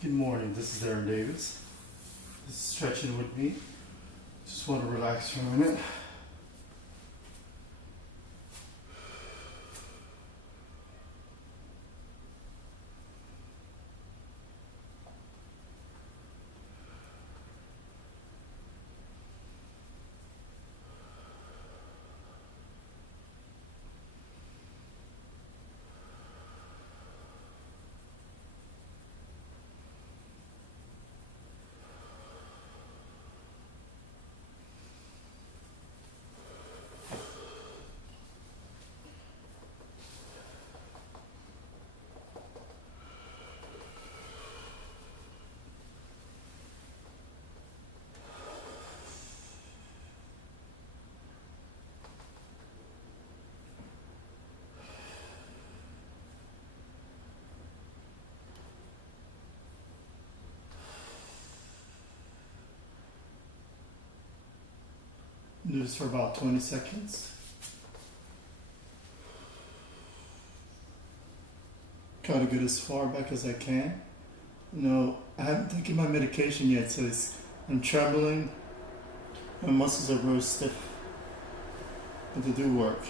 Good morning, this is Aaron Davis. This is stretching with me. Just want to relax for a minute. Do this for about 20 seconds. Try to get as far back as I can. No, I haven't taken my medication yet, so I'm trembling. My muscles are really stiff, but they do work.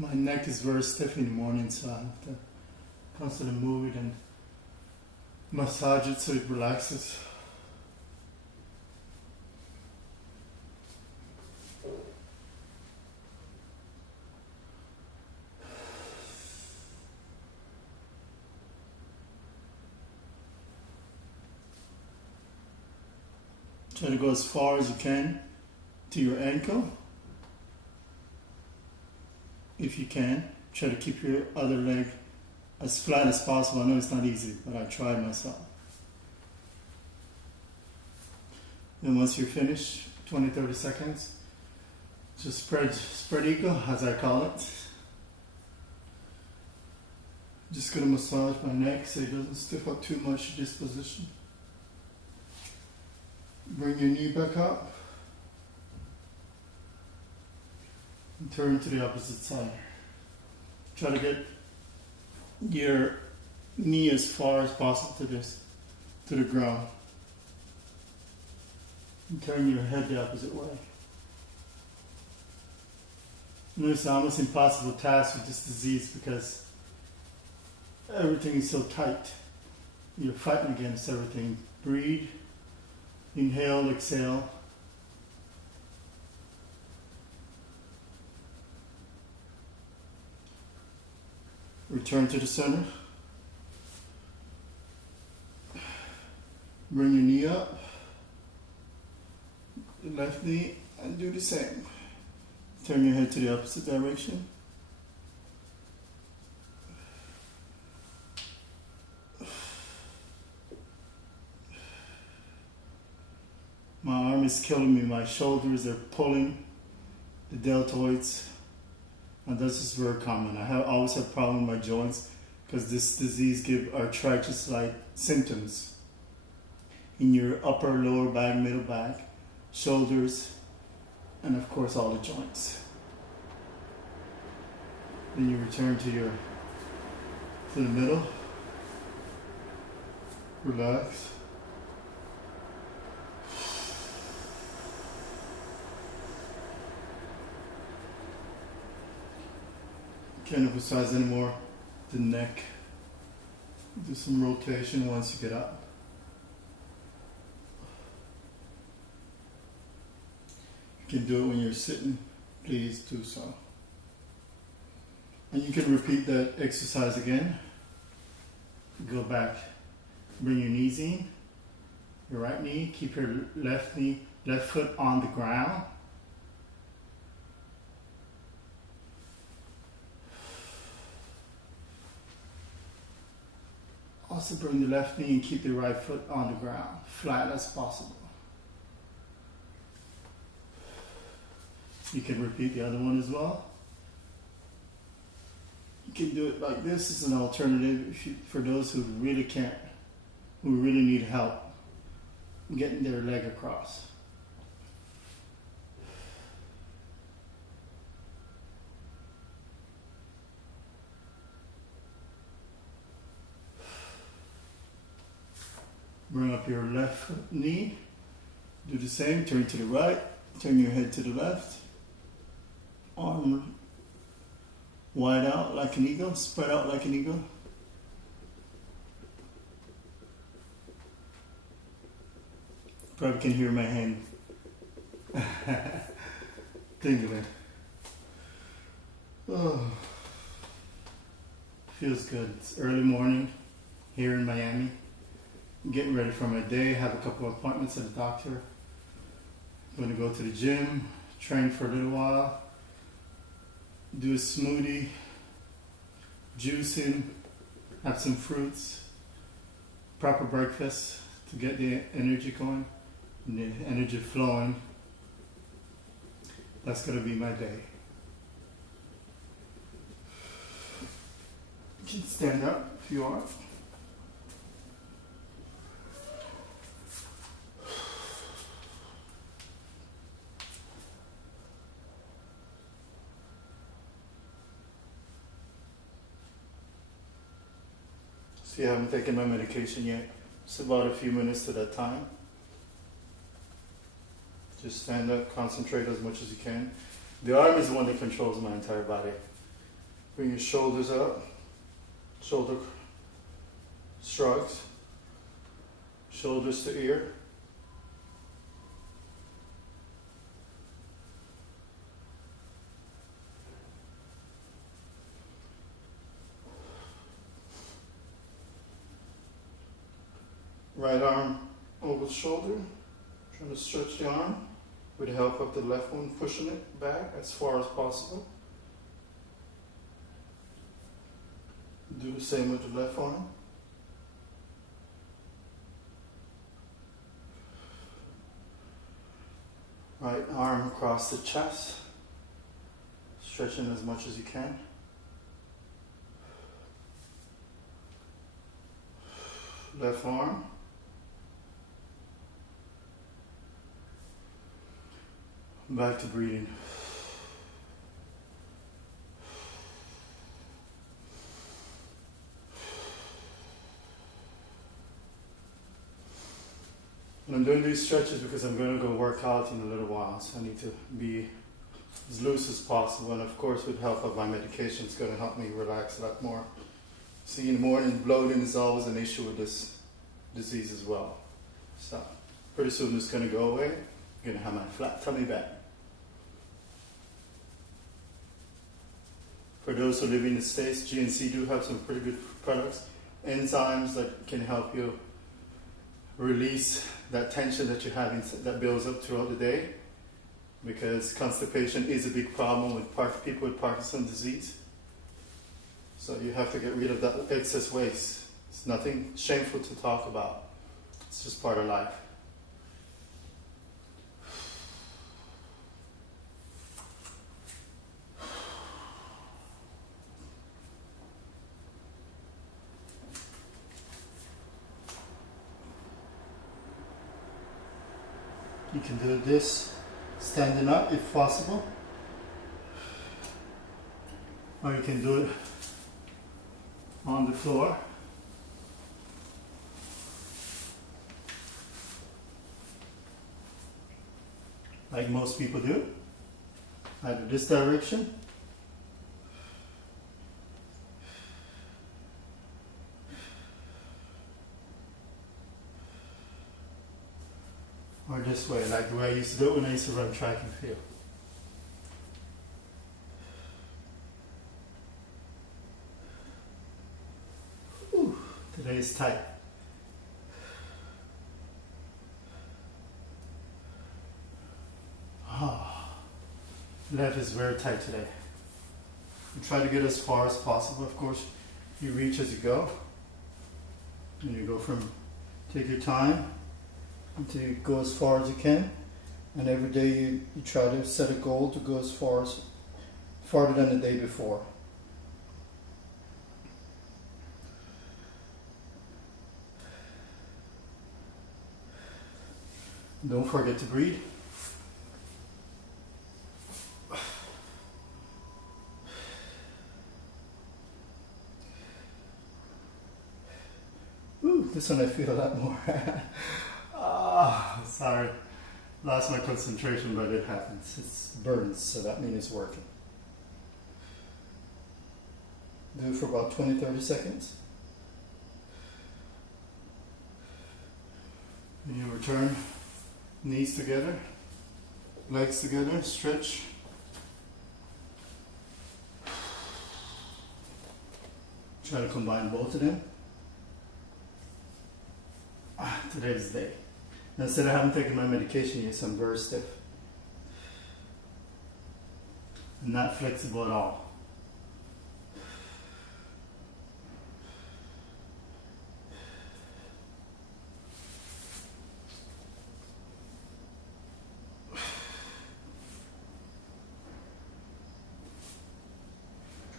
My neck is very stiff in the morning, so I have to constantly move it and massage it so it relaxes. Try to go as far as you can to your ankle. If you can, try to keep your other leg as flat as possible. I know it's not easy, but I tried myself. And once you're finished, 20-30 seconds, just spread eagle, as I call it. Just gonna massage my neck so it doesn't stiff up too much in this position. Bring your knee back up. And turn to the opposite side. Try to get your knee as far as possible to the ground. And turn your head the opposite way. And it's almost impossible task with this disease because everything is so tight. You're fighting against everything. Breathe, inhale, exhale. Return to the center. Bring your knee up. The left knee, and do the same. Turn your head to the opposite direction. My arm is killing me. My shoulders are pulling. The deltoids. And this is very common. I always have problem with my joints because this disease gives arthritis-like symptoms in your upper, lower back, middle back, shoulders, and of course all the joints. Then you return to the middle. Relax. Can't emphasize anymore the neck. Do some rotation once you get up. You can do it when you're sitting, please do so. And you can repeat that exercise again. Go back, bring your knees in, your right knee, keep your left foot on the ground. Also bring the left knee and keep the right foot on the ground, flat as possible. You can repeat the other one as well. You can do it like this as an alternative for those who really can't, who really need help getting their leg across. Bring up your left knee. Do the same. Turn to the right. Turn your head to the left. Arm wide out like an eagle. Spread out like an eagle. Probably can hear my hand tingling. Oh, feels good. It's early morning here in Miami. I'm getting ready for my day. Have a couple of appointments at the doctor. I'm going to go to the gym, train for a little while, do a smoothie, juicing, have some fruits, proper breakfast to get the energy going and the energy flowing. That's going to be my day. You can stand up if you want. See, I haven't taken my medication yet. It's about a few minutes to that time. Just stand up, concentrate as much as you can. The arm is the one that controls my entire body. Bring your shoulders up, shoulder shrugs, shoulders to ear. Right arm over the shoulder, trying to stretch the arm with the help of the left one, pushing it back as far as possible. Do the same with the left arm. Right arm across the chest, stretching as much as you can. Left arm. Back to breathing. And I'm doing these stretches because I'm going to go work out in a little while, so I need to be as loose as possible, and of course with help of my medication it's going to help me relax a lot more. See, in the morning bloating is always an issue with this disease as well. So pretty soon it's going to go away. I'm going to have my flat tummy back. For those who live in the States, GNC do have some pretty good products, enzymes that can help you release that tension that you're having that builds up throughout the day, because constipation is a big problem with people with Parkinson's disease. So you have to get rid of that excess waste. It's nothing shameful to talk about. It's just part of life. You can do this standing up if possible, or you can do it on the floor. Like most people do, either this direction or Or this way, like the way I used to do it when I used to run track and field. Whew, today is tight. Left is very tight today. You try to get as far as possible. Of course, you reach as you go. And you go from, take your time until you go as far as you can. And every day you try to set a goal to go as farther than the day before. Don't forget to breathe. Ooh, this one I feel a lot more. Sorry. Lost my concentration, but it happens. It burns, so that means it's working. Do it for about 20-30 seconds. And you return, knees together, legs together, stretch. Try to combine both of them. Today's the day. Now, instead of having taken my medication yet, I'm very stiff. Not flexible at all.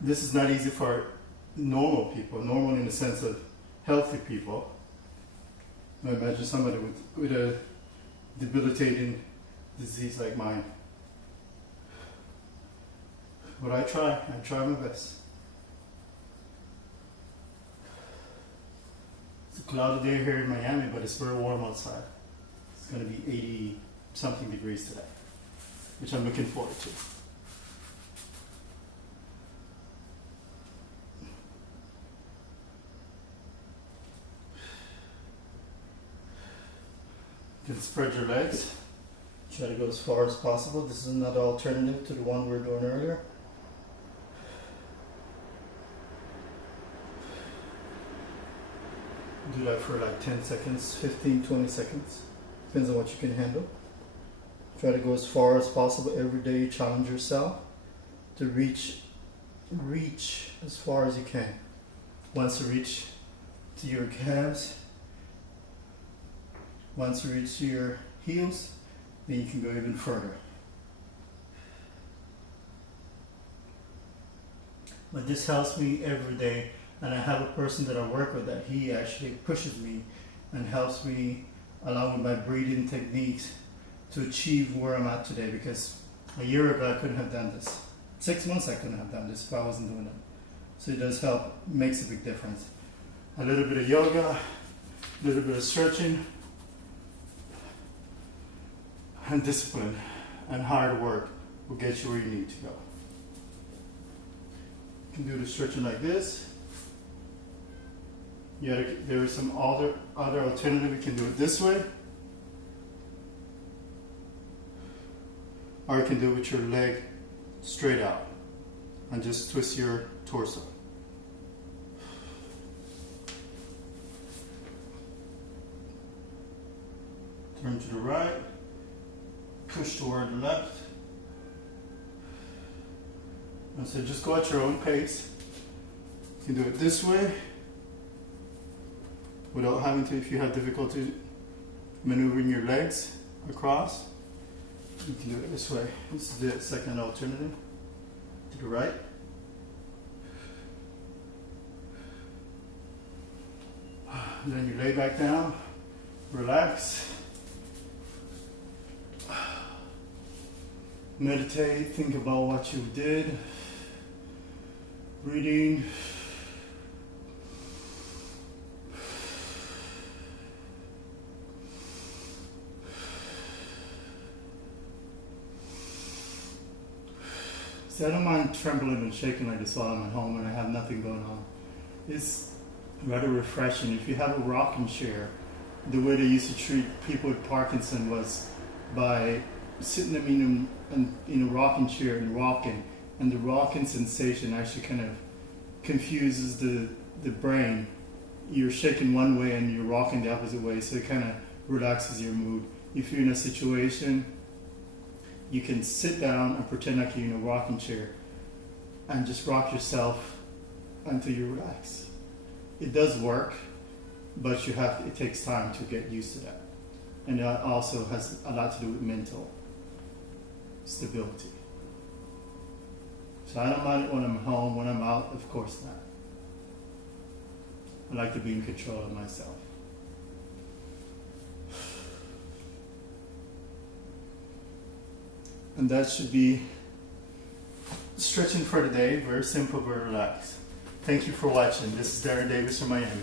This is not easy for normal people, normal in the sense of healthy people. I imagine somebody with a debilitating disease like mine. But I try my best. It's a cloudy day here in Miami, but it's very warm outside. It's going to be 80 something degrees today, which I'm looking forward to. You can spread your legs. Try to go as far as possible. This is another alternative to the one we were doing earlier. Do that for like 10 seconds, 15, 20 seconds. Depends on what you can handle. Try to go as far as possible. Every day you challenge yourself to reach as far as you can. Once you reach to your calves, once you reach to your heels, then you can go even further. But this helps me every day, and I have a person that I work with that he actually pushes me and helps me along with my breathing techniques to achieve where I'm at today, because a year ago I couldn't have done this. 6 months I couldn't have done this if I wasn't doing it. So it does help, makes a big difference. A little bit of yoga, a little bit of stretching, and discipline and hard work will get you where you need to go. You can do the stretching like this. Yeah, there is some other alternative. You can do it this way, or you can do it with your leg straight out and just twist your torso. Turn to the right. Push toward the left. And so just go at your own pace. You can do it this way without having to, if you have difficulty maneuvering your legs across, you can do it this way. This is the second alternative. To the right. And then you lay back down, relax. Meditate, think about what you did, breathing. See, I don't mind trembling and shaking like this while I'm at home and I have nothing going on. It's rather refreshing. If you have a rocking chair the way they used to treat people with Parkinson was by sitting them in a rocking chair and rocking, and the rocking sensation actually kind of confuses the brain. You're shaking one way and you're rocking the opposite way, so it kind of relaxes your mood. If you're in a situation, you can sit down and pretend like you're in a rocking chair and just rock yourself until you relax. It does work, but it takes time to get used to that. And that also has a lot to do with mental stability. So I don't mind it when I'm home. When I'm out, of course not. I like to be in control of myself. And that should be stretching for today. Very simple, very relaxed. Thank you for watching. This is Darren Davis from Miami.